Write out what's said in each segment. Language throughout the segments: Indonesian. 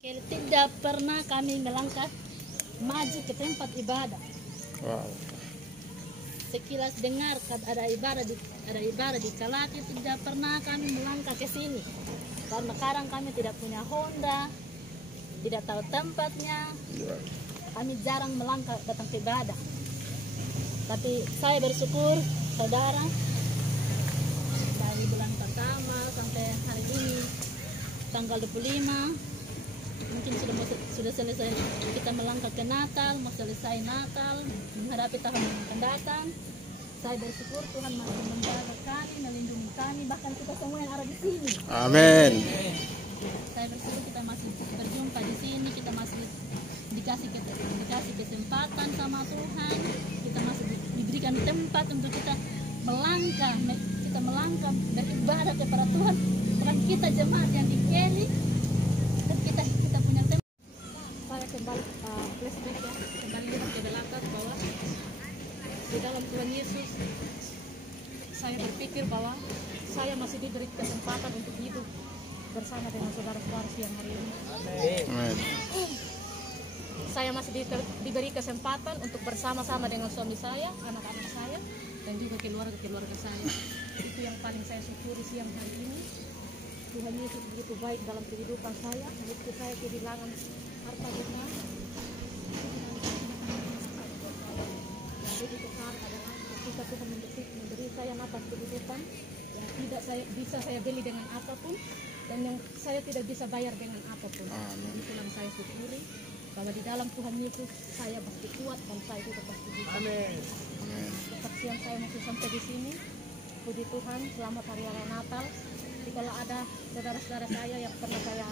Tidak pernah kami melangkah maju ke tempat ibadah. Wow. Sekilas dengar ada ibadah di Kalati, tidak pernah kami melangkah ke sini. Karena kadang kami tidak punya Honda, tidak tahu tempatnya. Kami jarang melangkah datang ke ibadah. Tapi saya bersyukur saudara, dari bulan pertama sampai hari ini tanggal 25 mungkin sudah selesai kita melangkah ke Natal, mau selesai Natal, menghadapi tahun yang akan datang. Saya bersyukur Tuhan masih menjaga kami, melindungi kami, bahkan kita semua yang ada di sini. Amin. Saya bersyukur kita masih berjumpa di sini, kita masih dikasih kesempatan sama Tuhan, kita masih diberikan tempat untuk kita melangkah beribadah kepada Tuhan. Bukan kita jemaat yang di Kelly, kita punya tempat. Saya kembali flashback ya, kembali lihat ke belakang bahwa di dalam Tuhan Yesus saya berpikir bahwa saya masih diberi kesempatan untuk hidup bersama dengan saudara-saudara siang hari ini. Amin. Saya masih diberi kesempatan untuk bersama-sama dengan suami saya, anak-anak saya, dan juga keluarga saya. Itu yang paling saya syukuri siang hari ini. Tuhan Yesus begitu baik dalam kehidupan saya, meski saya kehilangan harta benda. Yang lebih besar adalah ketika Tuhan memberi saya nafas kehidupan yang tidak bisa saya beli dengan apapun, dan yang saya tidak bisa bayar dengan apapun. Itu yang saya syukuri, bahwa di dalam Tuhan Yesus saya pasti kuat dan saya juga pasti bisa. Amin. Kesaksian saya masih sampai di sini. Puji Tuhan, selamat hari raya Natal. Kalau ada saudara-saudara saya yang pernah saya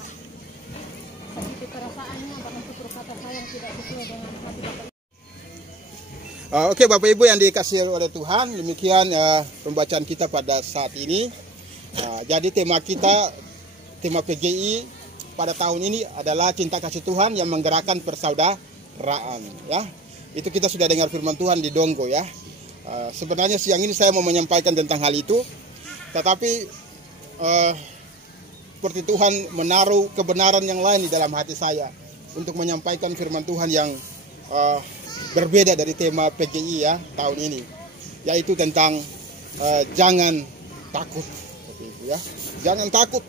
sakiti perasaannya, bahkan tutur kata saya yang tidak sesuai dengan hati Bapak. Oke, Bapak Ibu yang dikasihi oleh Tuhan, demikian pembacaan kita pada saat ini. Jadi tema PGI pada tahun ini adalah cinta kasih Tuhan yang menggerakkan persaudaraan. Ya, itu kita sudah dengar firman Tuhan di Donggo ya. Sebenarnya siang ini saya mau menyampaikan tentang hal itu, tetapi seperti Tuhan menaruh kebenaran yang lain di dalam hati saya untuk menyampaikan firman Tuhan yang berbeda dari tema PGI ya tahun ini, yaitu tentang jangan takut, ya. Jangan takut.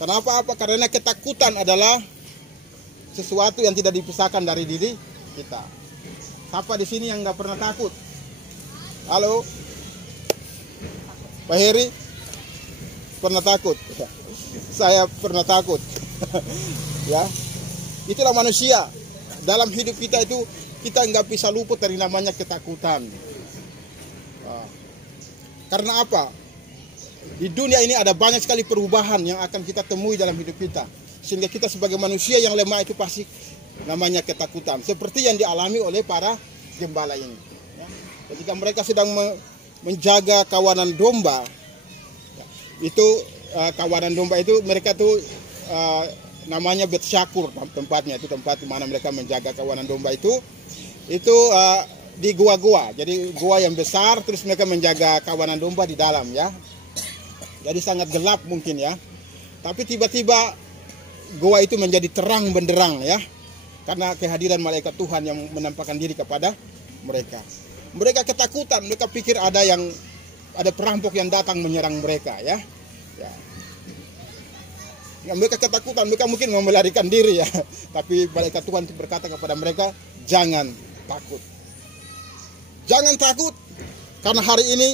Kenapa? Karena ketakutan adalah sesuatu yang tidak dipisahkan dari diri kita. Siapa di sini yang nggak pernah takut? Halo, Pak Heri, pernah takut? Saya pernah takut. Ya, itulah manusia. Dalam hidup kita itu kita nggak bisa luput dari namanya ketakutan. Karena apa? Di dunia ini ada banyak sekali perubahan yang akan kita temui dalam hidup kita, sehingga kita sebagai manusia yang lemah itu pasti namanya ketakutan. Seperti yang dialami oleh para gembala ini. Ya. Ketika mereka sedang menjaga kawanan domba, itu kawanan domba itu mereka tuh namanya Bet Syakur tempatnya, itu tempat di mana mereka menjaga kawanan domba itu di gua-gua. Jadi gua yang besar, terus mereka menjaga kawanan domba di dalam ya. Jadi sangat gelap mungkin ya. Tapi tiba-tiba gua itu menjadi terang benderang ya. Karena kehadiran malaikat Tuhan yang menampakkan diri kepada mereka. Mereka ketakutan, mereka pikir ada perampok yang datang menyerang mereka ya. Ya, mereka ketakutan, mereka mungkin mau melarikan diri ya. Tapi malaikat Tuhan berkata kepada mereka, jangan takut. Jangan takut, karena hari ini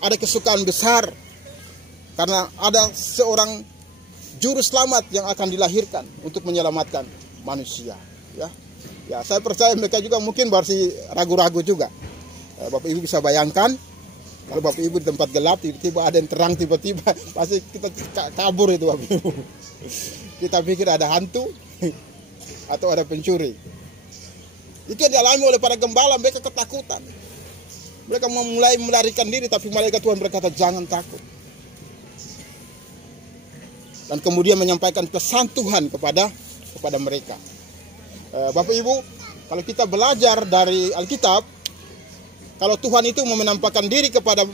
ada kesukaan besar. Karena ada seorang juru selamat yang akan dilahirkan untuk menyelamatkan manusia. Ya, saya percaya mereka juga mungkin masih ragu-ragu juga. Bapak Ibu bisa bayangkan, kalau Bapak Ibu di tempat gelap, tiba-tiba ada yang terang, tiba-tiba pasti kita kabur itu Bapak Ibu. Kita pikir ada hantu atau ada pencuri. Itu yang dialami oleh para gembala, mereka ketakutan. Mereka mulai melarikan diri, tapi malaikat Tuhan berkata, jangan takut. Dan kemudian menyampaikan pesan Tuhan kepada mereka. Bapak Ibu, kalau kita belajar dari Alkitab, kalau Tuhan itu menampakkan diri kepada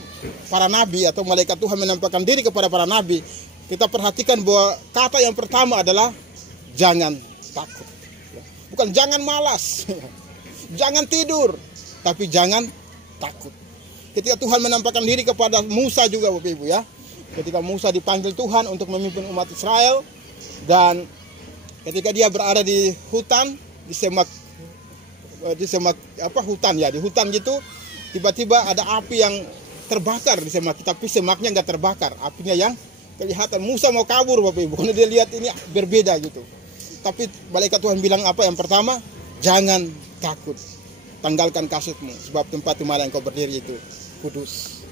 para nabi atau malaikat Tuhan menampakkan diri kepada para nabi, kita perhatikan bahwa kata yang pertama adalah jangan takut. Bukan jangan malas, jangan tidur, tapi jangan takut. Ketika Tuhan menampakkan diri kepada Musa juga Bapak Ibu ya. Ketika Musa dipanggil Tuhan untuk memimpin umat Israel, dan ketika dia berada di hutan, di semak hutan ya, di hutan gitu, tiba-tiba ada api yang terbakar di semak, tapi semaknya nggak terbakar, apinya yang kelihatan. Musa mau kabur Bapak Ibu, karena dia lihat ini berbeda gitu. Tapi malaikat Tuhan bilang apa? Yang pertama, jangan takut, tanggalkan kasutmu, sebab tempat di mana engkau berdiri itu kudus.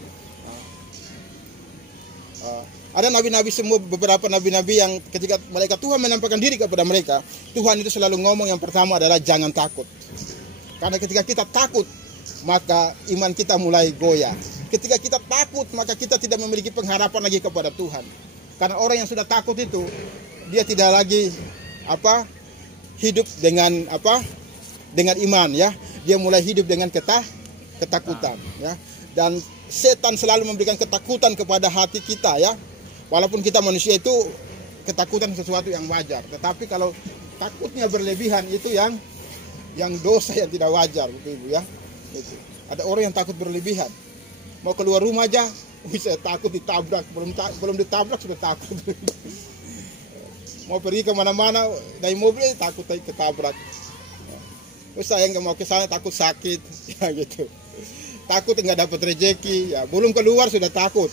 Ada nabi-nabi semua, beberapa nabi-nabi yang ketika malaikat Tuhan menampakkan diri kepada mereka, Tuhan itu selalu ngomong yang pertama adalah jangan takut. Karena ketika kita takut, maka iman kita mulai goyah. Ketika kita takut, maka kita tidak memiliki pengharapan lagi kepada Tuhan. Karena orang yang sudah takut itu, dia tidak lagi hidup dengan dengan iman ya. Dia mulai hidup dengan ketakutan ya. Dan setan selalu memberikan ketakutan kepada hati kita ya. Walaupun kita manusia itu ketakutan sesuatu yang wajar, tetapi kalau takutnya berlebihan itu yang dosa yang tidak wajar Bapak Ibu ya. Gitu. Ada orang yang takut berlebihan. Mau keluar rumah aja, saya takut ditabrak, belum ditabrak sudah takut. Mau pergi kemana-mana naik mobil takut ketabrak. Terus saya nggak mau ke sana takut sakit, ya gitu. Takut nggak dapat rezeki, ya belum keluar sudah takut.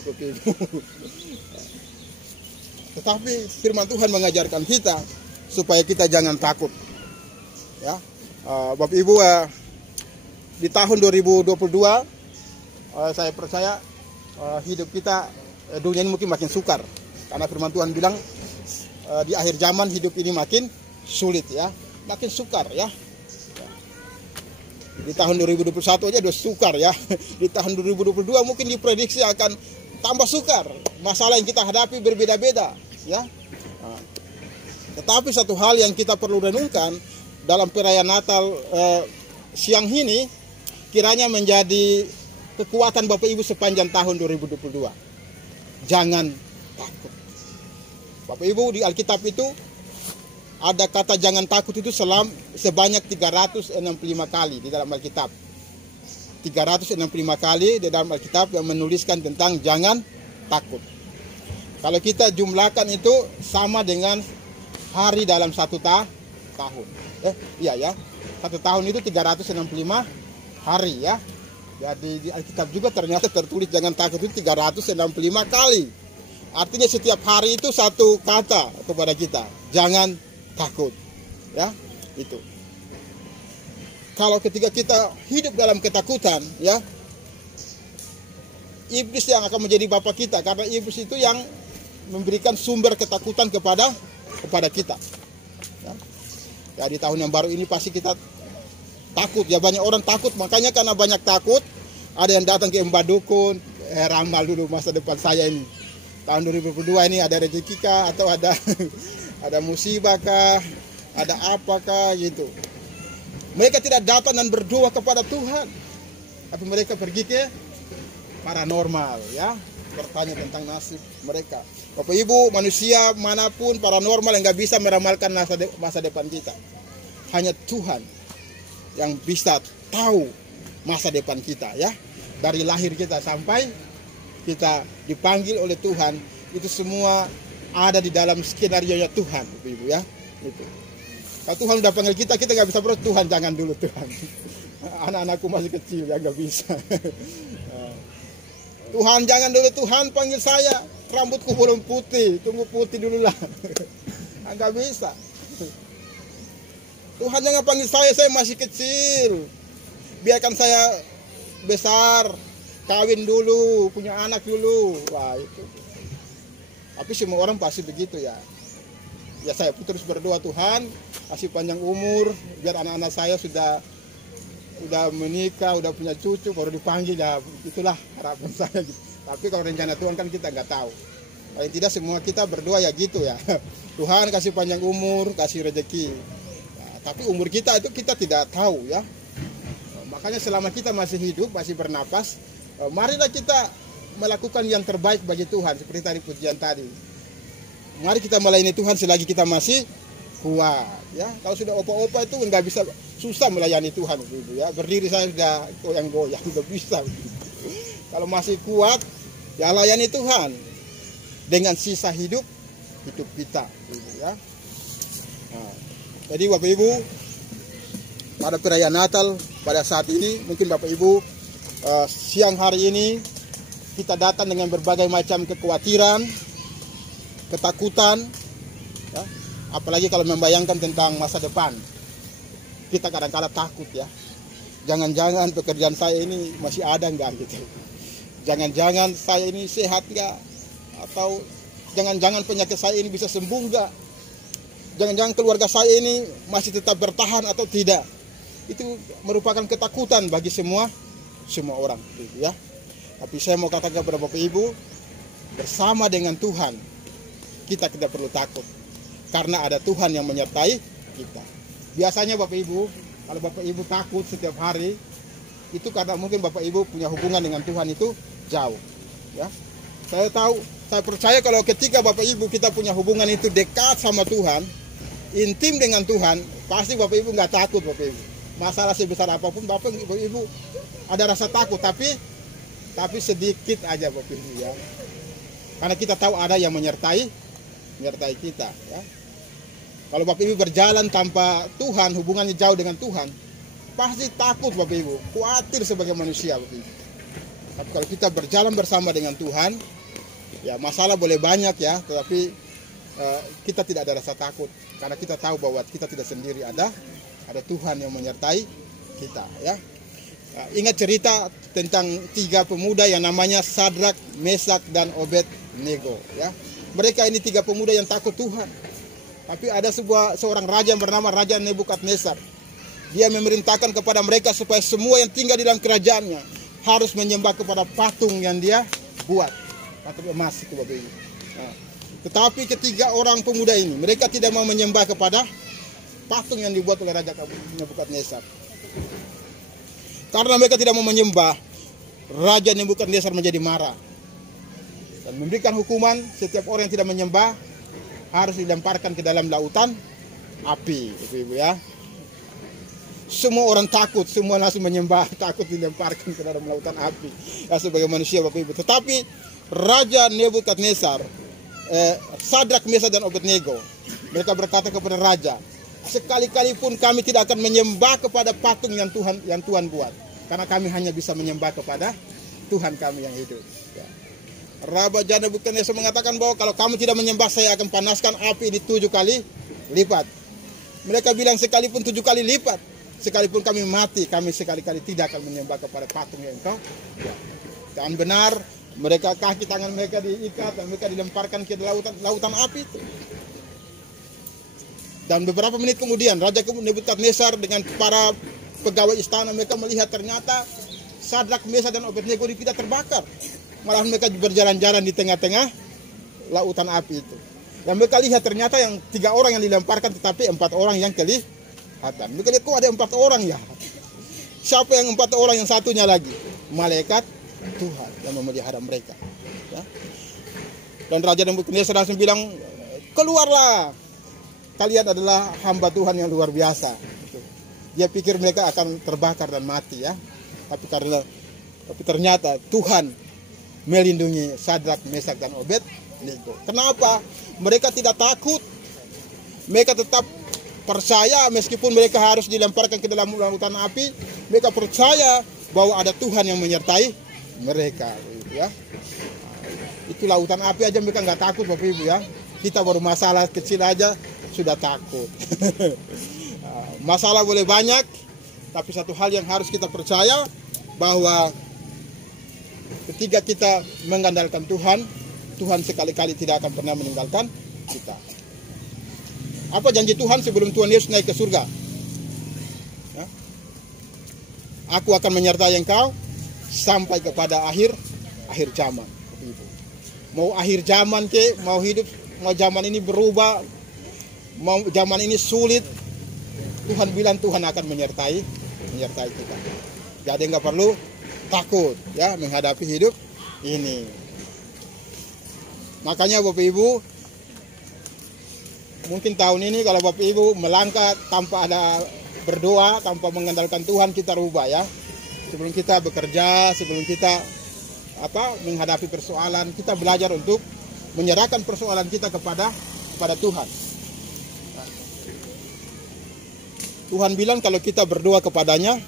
Tetapi firman Tuhan mengajarkan kita supaya kita jangan takut. Ya, Bapak Ibu, di tahun 2022 saya percaya hidup kita dunia ini mungkin makin sukar, karena firman Tuhan bilang di akhir zaman hidup ini makin sulit ya, makin sukar ya. Di tahun 2021 aja udah sukar ya. Di tahun 2022 mungkin diprediksi akan tambah sukar. Masalah yang kita hadapi berbeda-beda ya. Tetapi satu hal yang kita perlu renungkan dalam perayaan Natal siang ini, kiranya menjadi kekuatan Bapak Ibu sepanjang tahun 2022. Jangan takut. Bapak Ibu, di Alkitab itu ada kata jangan takut itu sebanyak 365 kali di dalam Alkitab. 365 kali di dalam Alkitab yang menuliskan tentang jangan takut. Kalau kita jumlahkan itu sama dengan hari dalam satu tahun. Iya ya. Satu tahun itu 365 hari ya. Jadi di Alkitab juga ternyata tertulis jangan takut itu 365 kali. Artinya setiap hari itu satu kata kepada kita, jangan takut. Ya, itu. Kalau ketika kita hidup dalam ketakutan, ya, iblis yang akan menjadi bapak kita, karena iblis itu yang memberikan sumber ketakutan kepada kita. Ya, di tahun yang baru ini pasti kita takut. Ya, banyak orang takut, makanya karena banyak takut, ada yang datang ke Mbak Dukun, ramal dulu masa depan saya ini. Tahun 2022 ini ada rezeki kah, atau ada musibah kah, ada apakah gitu. Mereka tidak datang dan berdoa kepada Tuhan, tapi mereka pergi ke paranormal ya, bertanya tentang nasib mereka. Bapak Ibu, manusia manapun paranormal yang nggak bisa meramalkan masa depan kita. Hanya Tuhan yang bisa tahu masa depan kita ya. Dari lahir kita sampai kita dipanggil oleh Tuhan, itu semua ada di dalam skenario-nya Tuhan, Bapak Ibu ya. Itu. Kalau Tuhan udah panggil kita nggak bisa berdoa, Tuhan jangan dulu Tuhan. Anak-anakku masih kecil ya nggak bisa. Tuhan jangan dulu, Tuhan panggil saya, rambutku belum putih, tunggu putih dulu lah. Nggak bisa. Tuhan jangan panggil saya masih kecil. Biarkan saya besar, kawin dulu, punya anak dulu. Wah itu. Tapi semua orang pasti begitu ya. Ya saya terus berdoa, Tuhan kasih panjang umur, biar anak-anak saya sudah menikah, udah punya cucu, baru dipanggil ya. Itulah harapan saya gitu. Tapi kalau rencana Tuhan kan kita nggak tahu. Paling tidak semua kita berdoa ya gitu ya. Tuhan kasih panjang umur, kasih rezeki. Ya, tapi umur kita itu kita tidak tahu ya. Makanya selama kita masih hidup, masih bernapas, marilah kita melakukan yang terbaik bagi Tuhan, seperti tadi pujian tadi. Mari kita melayani Tuhan selagi kita masih kuat ya. Kalau sudah opa-opa itu nggak bisa, susah melayani Tuhan Ibu ya. Berdiri saya sudah goyang-goyang, nggak bisa. Kalau masih kuat ya layani Tuhan dengan sisa hidup kita Ibu ya. Nah, jadi Bapak Ibu, pada perayaan Natal pada saat ini mungkin Bapak Ibu siang hari ini kita datang dengan berbagai macam kekhawatiran, ketakutan ya. Apalagi kalau membayangkan tentang masa depan, kita kadang-kadang takut ya. Jangan-jangan pekerjaan saya ini masih ada nggak gitu. Jangan-jangan saya ini sehat nggak, atau jangan-jangan penyakit saya ini bisa sembuh nggak. Jangan-jangan keluarga saya ini masih tetap bertahan atau tidak. Itu merupakan ketakutan bagi semua orang gitu ya. Tapi saya mau katakan kepada Bapak Ibu, bersama dengan Tuhan kita tidak perlu takut, karena ada Tuhan yang menyertai kita. Biasanya Bapak Ibu, kalau Bapak Ibu takut setiap hari, itu karena mungkin Bapak Ibu punya hubungan dengan Tuhan itu jauh ya. Saya percaya kalau ketika Bapak Ibu kita punya hubungan itu dekat sama Tuhan, intim dengan Tuhan, pasti Bapak Ibu nggak takut Bapak Ibu. Masalah sebesar apapun Bapak Ibu ada rasa takut, tapi sedikit aja Bapak Ibu ya. Karena kita tahu ada yang menyertai kita ya. Kalau Bapak Ibu berjalan tanpa Tuhan, hubungannya jauh dengan Tuhan, pasti takut Bapak Ibu, khawatir sebagai manusia Bapak Ibu. Tapi kalau kita berjalan bersama dengan Tuhan, ya masalah boleh banyak ya, tetapi kita tidak ada rasa takut, karena kita tahu bahwa kita tidak sendiri, ada Tuhan yang menyertai kita ya. Ingat cerita tentang 3 pemuda yang namanya Sadrak, Mesak, dan Obednego ya. Mereka ini 3 pemuda yang takut Tuhan. Tapi ada seorang raja yang bernama Raja Nebukadnezar. Dia memerintahkan kepada mereka supaya semua yang tinggal di dalam kerajaannya harus menyembah kepada patung yang dia buat, patung emas itu Bapak Ibu. Nah, tetapi ketiga orang pemuda ini, mereka tidak mau menyembah kepada patung yang dibuat oleh Raja Nebukadnezar. Karena mereka tidak mau menyembah, Raja Nebukadnezar menjadi marah dan memberikan hukuman, setiap orang yang tidak menyembah harus dilemparkan ke dalam lautan api, Ibu ya. Semua orang takut, semua langsung menyembah, takut dilemparkan ke dalam lautan api ya, sebagai manusia Bapak Ibu. Tetapi Raja Nebukadnezar, Sadrak, Mesak, dan Obednego, mereka berkata kepada raja, sekali-kali pun kami tidak akan menyembah kepada patung yang Tuhan buat, karena kami hanya bisa menyembah kepada Tuhan kami yang hidup ya. Raja Nebukadnezar mengatakan bahwa kalau kamu tidak menyembah, saya akan panaskan api di 7 kali lipat. Mereka bilang sekalipun 7 kali lipat, sekalipun kami mati, kami sekali-kali tidak akan menyembah kepada patung yang engkau ya. Dan benar, mereka kaki tangan mereka diikat dan mereka dilemparkan ke lautan api itu. Dan beberapa menit kemudian Raja Nebukadnezar dengan para pegawai istana, mereka melihat ternyata Sadrak, Mesak, dan Obednego tidak terbakar. Malah mereka berjalan-jalan di tengah-tengah lautan api itu. Dan mereka lihat ternyata yang 3 orang yang dilemparkan, tetapi 4 orang yang kelihatan. Mereka lihat kok ada 4 orang ya. Siapa yang 4 orang, yang satunya lagi? Malaikat Tuhan yang memelihara mereka ya. Dan Raja Nebukadnezar langsung bilang, keluarlah, kalian adalah hamba Tuhan yang luar biasa. Dia pikir mereka akan terbakar dan mati ya. Tapi ternyata Tuhan melindungi Sadrak, Mesak, dan Obednego. Kenapa? Mereka tidak takut. Mereka tetap percaya meskipun mereka harus dilemparkan ke dalam lautan api. Mereka percaya bahwa ada Tuhan yang menyertai mereka ya. Itu lautan api aja mereka nggak takut Bapak Ibu ya. Kita baru masalah kecil aja sudah takut. Masalah boleh banyak, tapi satu hal yang harus kita percaya, bahwa ketika kita mengandalkan Tuhan, Tuhan sekali-kali tidak akan pernah meninggalkan kita. Apa janji Tuhan sebelum Tuhan Yesus naik ke surga? Ya. Aku akan menyertai engkau sampai kepada akhir zaman. Mau akhir zaman mau hidup, mau zaman ini berubah, mau zaman ini sulit, Tuhan bilang Tuhan akan menyertai kita. Jadi nggak perlu takut ya menghadapi hidup ini. Makanya Bapak Ibu, mungkin tahun ini kalau Bapak Ibu melangkah tanpa ada berdoa, tanpa mengandalkan Tuhan, kita rubah ya. Sebelum kita bekerja, sebelum kita menghadapi persoalan, kita belajar untuk menyerahkan persoalan kita kepada Tuhan. Tuhan bilang kalau kita berdoa kepadanya,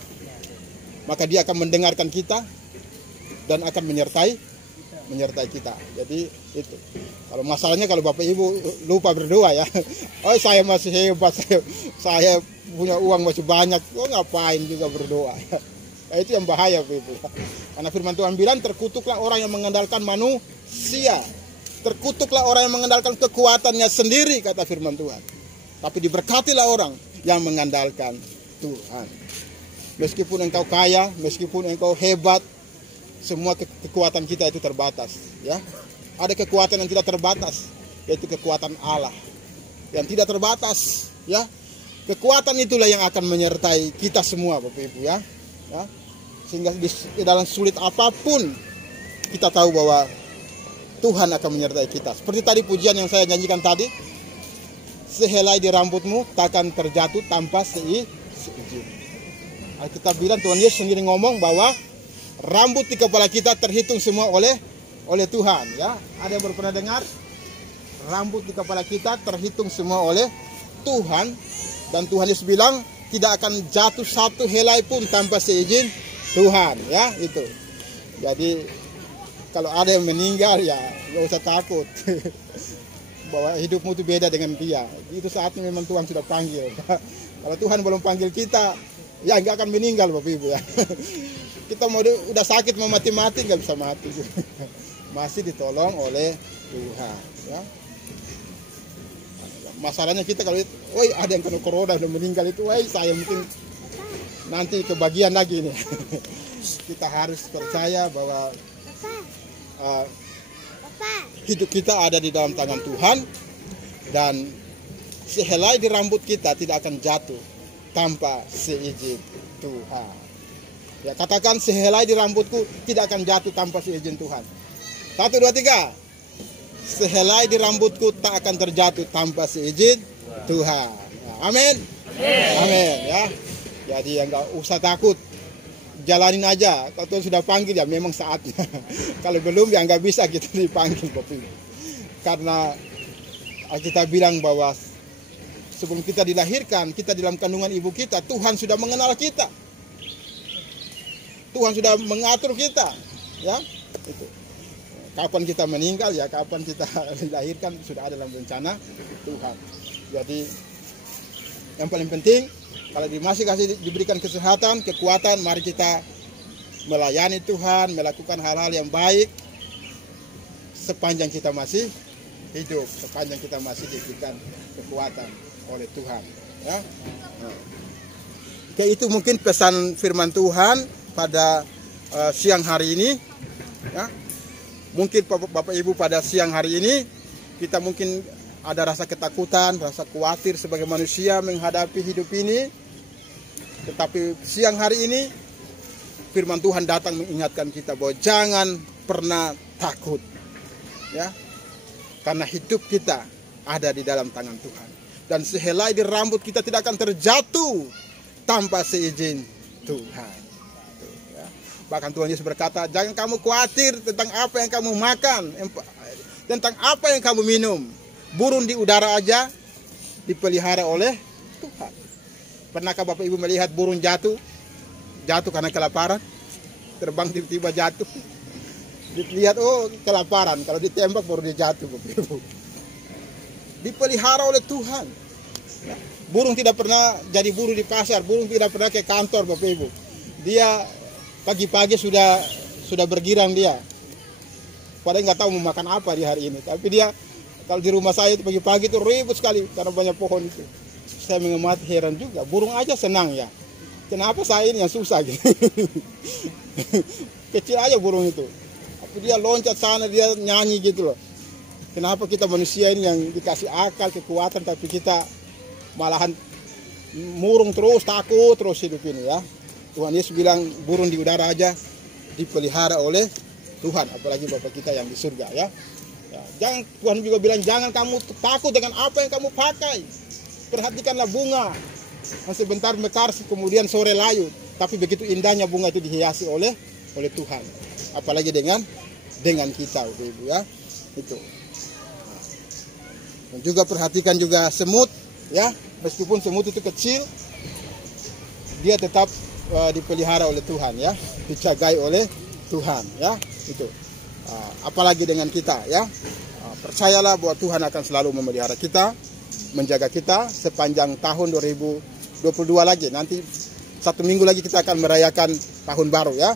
maka dia akan mendengarkan kita dan akan menyertai kita. Jadi itu. Kalau masalahnya kalau Bapak Ibu lupa berdoa ya, oh saya masih hebat, saya punya uang masih banyak, oh ngapain juga berdoa. Nah, itu yang bahaya Bapak Ibu. Karena firman Tuhan bilang terkutuklah orang yang mengandalkan manusia. Terkutuklah orang yang mengandalkan kekuatannya sendiri, kata firman Tuhan. Tapi diberkatilah orang yang mengandalkan Tuhan. Meskipun engkau kaya, meskipun engkau hebat, semua kekuatan kita itu terbatas, ya. Ada kekuatan yang tidak terbatas, yaitu kekuatan Allah yang tidak terbatas, ya. Kekuatan itulah yang akan menyertai kita semua, Bapak Ibu, ya. Sehingga di dalam sulit apapun kita tahu bahwa Tuhan akan menyertai kita. Seperti tadi pujian yang saya nyanyikan tadi, sehelai di rambutmu takkan terjatuh tanpa seizin. Kita bilang Tuhan Yesus sendiri ngomong bahwa rambut di kepala kita terhitung semua oleh Tuhan, ya. Ada yang pernah dengar? Rambut di kepala kita terhitung semua oleh Tuhan, dan Tuhan Yesus bilang tidak akan jatuh satu helai pun tanpa seizin Tuhan, ya, itu. Jadi kalau ada yang meninggal ya gak usah takut. Bahwa hidupmu itu beda dengan dia. Itu saatnya memang Tuhan sudah panggil. Kalau Tuhan belum panggil kita, ya nggak akan meninggal Bapak Ibu ya. Kita mau udah sakit mau mati-mati nggak bisa mati. Masih ditolong oleh Tuhan, ya. Masalahnya kita kalau ada yang kena corona udah meninggal itu, saya mungkin nanti kebagian lagi nih. Kita harus percaya bahwa hidup kita ada di dalam tangan Tuhan, dan sehelai di rambut kita tidak akan jatuh tanpa seizin Tuhan. Ya, katakan sehelai di rambutku tidak akan jatuh tanpa seizin Tuhan. 1, 2, 3. Sehelai di rambutku tak akan terjatuh tanpa seizin Tuhan. Ya, amin. Amin, ya. Jadi ya nggak usah takut. Jalanin aja. Kalau Tuhan sudah panggil ya memang saatnya. Kalau belum ya nggak bisa kita dipanggil Bapak Ibu. Karena kita bilang bahwa sebelum kita dilahirkan, kita di dalam kandungan ibu kita, Tuhan sudah mengenal kita. Tuhan sudah mengatur kita, ya. Itu. Kapan kita meninggal ya, kapan kita dilahirkan sudah ada dalam rencana Tuhan. Jadi yang paling penting kalau masih diberikan kesehatan, kekuatan, mari kita melayani Tuhan, melakukan hal-hal yang baik sepanjang kita masih hidup, sepanjang kita masih diberikan kekuatan oleh Tuhan, ya. Oke, itu mungkin pesan firman Tuhan pada siang hari ini, ya. Mungkin Bapak Ibu pada siang hari ini kita mungkin ada rasa ketakutan, rasa khawatir sebagai manusia menghadapi hidup ini. Tetapi siang hari ini firman Tuhan datang mengingatkan kita bahwa jangan pernah takut, ya. Karena hidup kita ada di dalam tangan Tuhan. Dan sehelai di rambut kita tidak akan terjatuh tanpa seizin Tuhan. Ya. Bahkan Tuhan Yesus berkata, jangan kamu khawatir tentang apa yang kamu makan, tentang apa yang kamu minum. Burung di udara aja dipelihara oleh Tuhan. Pernahkah Bapak Ibu melihat burung jatuh? Jatuh karena kelaparan? Terbang tiba-tiba jatuh. Dilihat, oh kelaparan. Kalau ditembak baru dia jatuh, Bapak Ibu. Dipelihara oleh Tuhan. Burung tidak pernah jadi buruh di pasar. Burung tidak pernah ke kantor, Bapak Ibu. Dia pagi-pagi sudah bergirang dia. Padahal nggak tahu mau makan apa di hari ini. Tapi dia, kalau di rumah saya itu pagi-pagi itu ribut sekali karena banyak pohon itu. Saya mengamati, heran juga. Burung aja senang ya. Kenapa saya ini yang susah gitu. Kecil aja burung itu. Tapi dia loncat sana, dia nyanyi gitu loh. Kenapa kita manusia ini yang dikasih akal, kekuatan, tapi kita malahan murung terus, takut terus hidup ini ya. Tuhan Yesus bilang burung di udara aja dipelihara oleh Tuhan. Apalagi Bapak kita yang di surga ya. Ya, jangan, Tuhan juga bilang jangan kamu takut dengan apa yang kamu pakai. Perhatikanlah bunga yang sebentar mekar kemudian sore layu, tapi begitu indahnya bunga itu dihiasi oleh Tuhan. Apalagi dengan kita, Ibu ya. Itu. Dan juga perhatikan juga semut, ya. Meskipun semut itu kecil, dia tetap dipelihara oleh Tuhan, ya. Dijagai oleh Tuhan, ya. Itu. Apalagi dengan kita, ya. Percayalah bahwa Tuhan akan selalu memelihara kita, menjaga kita sepanjang tahun 2022 lagi. Nanti 1 minggu lagi kita akan merayakan tahun baru, ya.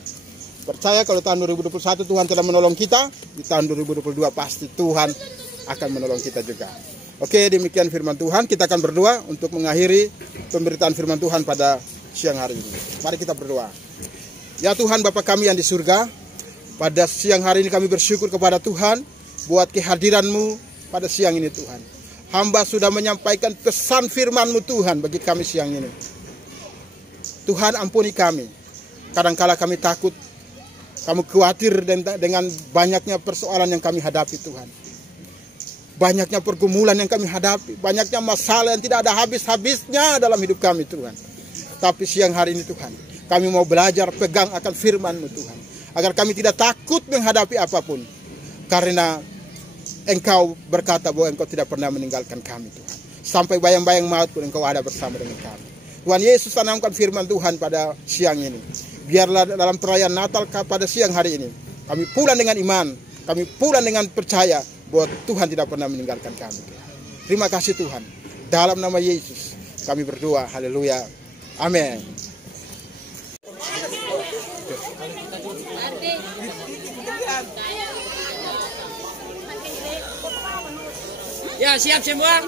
Percaya kalau tahun 2021 Tuhan telah menolong kita, di tahun 2022 pasti Tuhan akan menolong kita juga. Oke, demikian firman Tuhan. Kita akan berdoa untuk mengakhiri pemberitaan firman Tuhan pada siang hari ini. Mari kita berdoa. Ya Tuhan, Bapa kami yang di surga, pada siang hari ini kami bersyukur kepada Tuhan buat kehadiran-Mu pada siang ini Tuhan. Hamba sudah menyampaikan pesan firman-Mu Tuhan bagi kami siang ini. Tuhan, ampuni kami. Kadangkala kami takut, kami khawatir dengan banyaknya persoalan yang kami hadapi Tuhan. Banyaknya pergumulan yang kami hadapi. Banyaknya masalah yang tidak ada habis-habisnya dalam hidup kami Tuhan. Tapi siang hari ini Tuhan, kami mau belajar pegang akan firman-Mu Tuhan. Agar kami tidak takut menghadapi apapun. Karena Engkau berkata bahwa Engkau tidak pernah meninggalkan kami Tuhan. Sampai bayang-bayang maut pun Engkau ada bersama dengan kami. Tuhan Yesus, tanamkan firman Tuhan pada siang ini. Biarlah dalam perayaan Natal pada siang hari ini, kami pulang dengan iman, kami pulang dengan percaya bahwa Tuhan tidak pernah meninggalkan kami. Terima kasih Tuhan. Dalam nama Yesus kami berdoa. Haleluya. Amin. Ya, siap semua.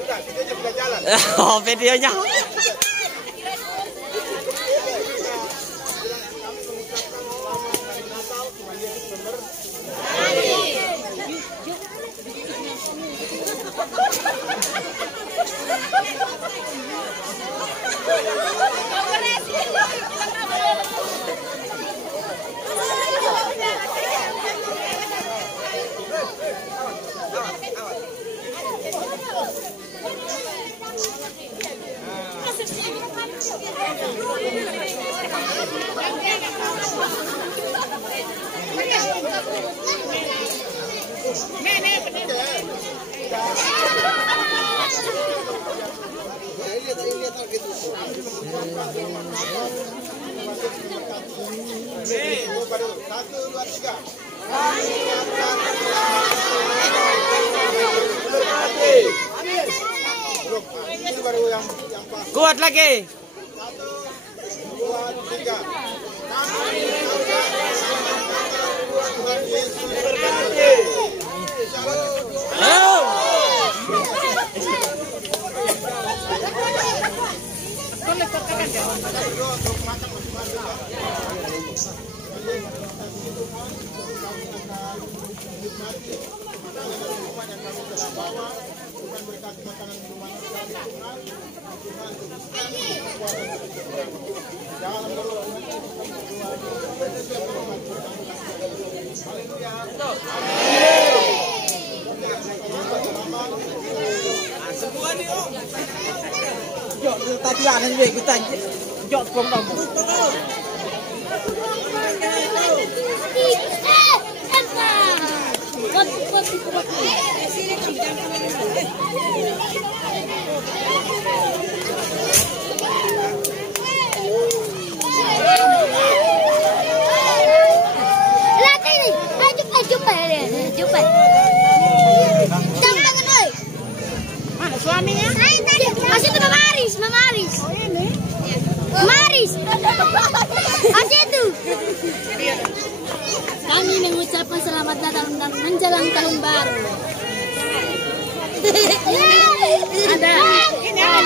Sudah, videonya sudah jalan. Oh, videonya. Kuat lagi. 1, 2, 3. Tuhan Yesus berkati. Shalom. Semua ni jok tatian ni kita jok pom dah. Mana suaminya? Masih itu Mamaris. Oh ini? Mamaris. Masih itu. Kami mengucapkan selamat datang dan menjelang tahun baru. Ada. Ini ada.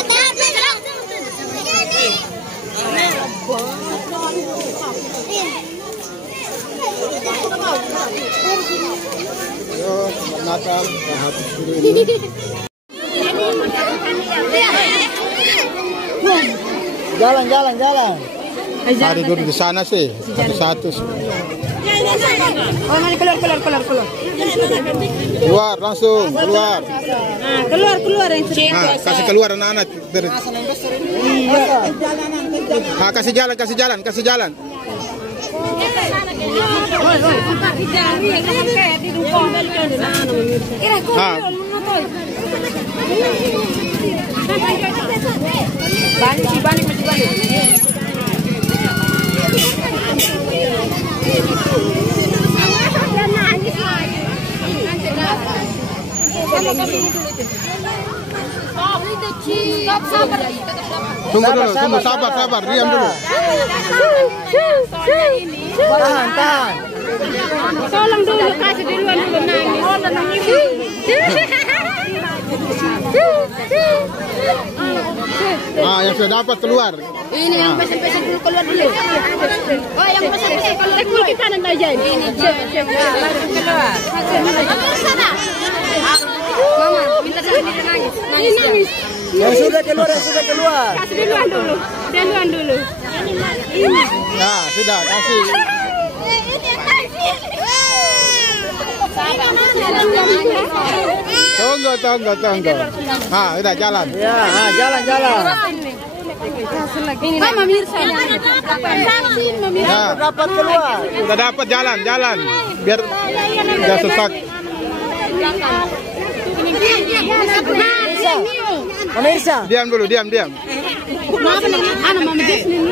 Ada. Yo, selamat Natal. Habis dulu ini. Jalan. Mari duduk di sana sih. Satu-satu. Oh, mari keluar. Keluar langsung, keluar. Nah, keluar yang sering. Nah, kasih keluar anak-anak. Nah, kasih jalan. Balik. Tunggu dulu, sabar, diam dulu. Tahan. Tolong dulu, kasih duluan dulu nangis. Yang sudah dapat keluar. Ini yang pesan-pesan dulu keluar dulu. Oh, yang pesan-pesan keluar. Tekul kita nanti aja ini. Keluar. Sana. Mama, minta sendiri nangis. Nangis. Yang sudah keluar. Kasih duluan dulu. Ini. Nah, sudah kasih. Tunggu. Udah jalan. Ya, jalan. Mama Mirsa. Nah, Dapat keluar. udah dapat jalan. Biar nggak sesak. Pemirsa. Diam dulu. Mama Disney.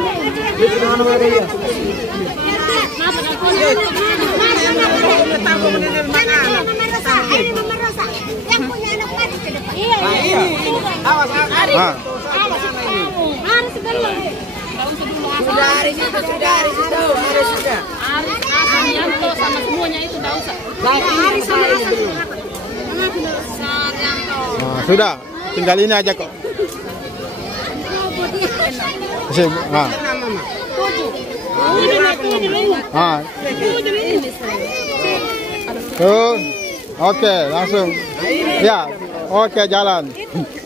Sama semuanya itu enggak usah. Sudah, tinggal ini aja kok. Tuh, oke, langsung. Ya, oke, jalan.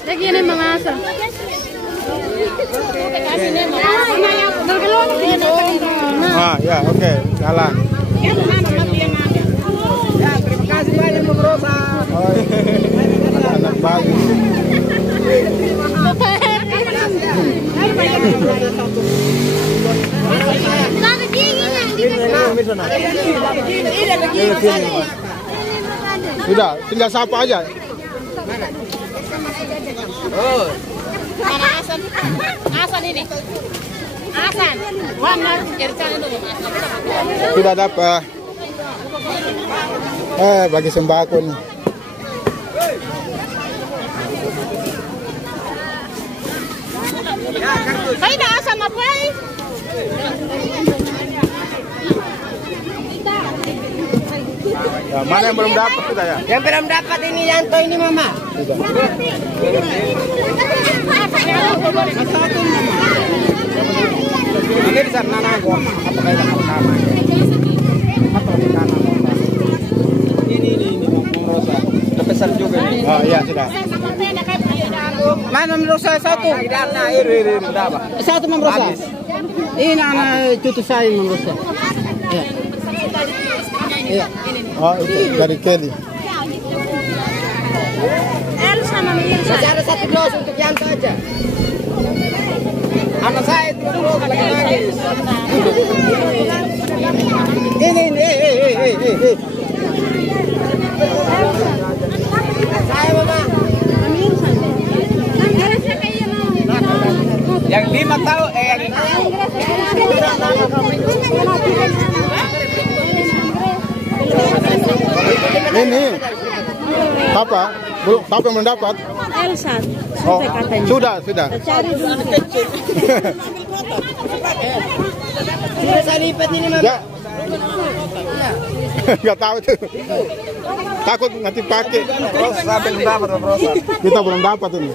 Lagi ini mengasa. Ya, oke, jalan. Ya, terima kasih banyak Bang Rosa. Anak bagus. Sudah, tinggal sapa aja. Mana Hasan ini? Hasan. Warna Ircan itu Sudah dapat. Bagi sembako nih. Kau dah Hasan apa? Ya, mana yang belum dapat sudah ya? Yang belum dapat ini Yanto ini Mama. Sudah. Ini di sana aku. Ini Bang Rosa. Besar juga nih. Oh iya sudah. Mana Bang Rosa satu? Ini berapa? Satu Bang Rosa. Ini anak cucu saya Bang Rosa. Iya. Oh itu dari Kelly. Elsa sama Mirsa. Masih ada satu dos untuk Yanto aja. Anak saya itu Bang Rosa lagi nangis. Ini. Saya Mama. Yang 5 tahun yang Ini. Papa yang belum dapat. Elsa. Oh, sudah. Cari dulu. saya lipat ini Mama. Ya. Enggak tahu tuh. Takut nanti pakai. Kita belum dapat ini.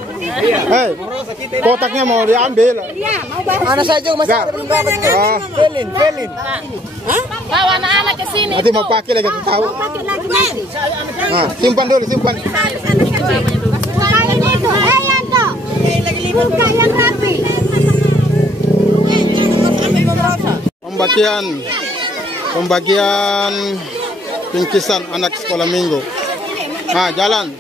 Hei, kotaknya mau diambil. Iya, mau bahas. Anak saya juga masih belum dapat. Pelin. Bawa anak-anak ke sini. Nanti mau pakai lagi kita tahu. Nah, simpan dulu. Yanto. Buka yang rapi. Pembagian pembagian bingkisan anak sekolah minggu. Nah, jalan.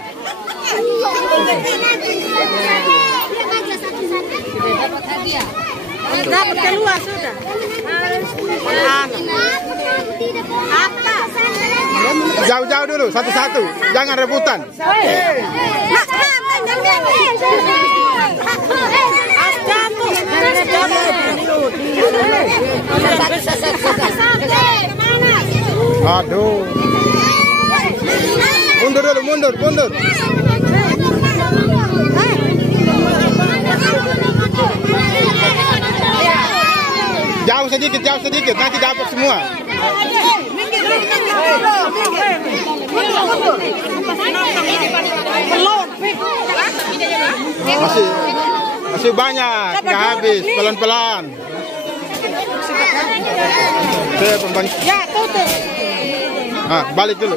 Dapat keluar sudah. Jauh-jauh dulu, satu-satu. Jangan rebutan. Aduh. Mundur dulu, mundur. Jauh sedikit, nanti dapat semua. Masih banyak, nggak habis, pelan-pelan. Saya pembantu. Balik dulu.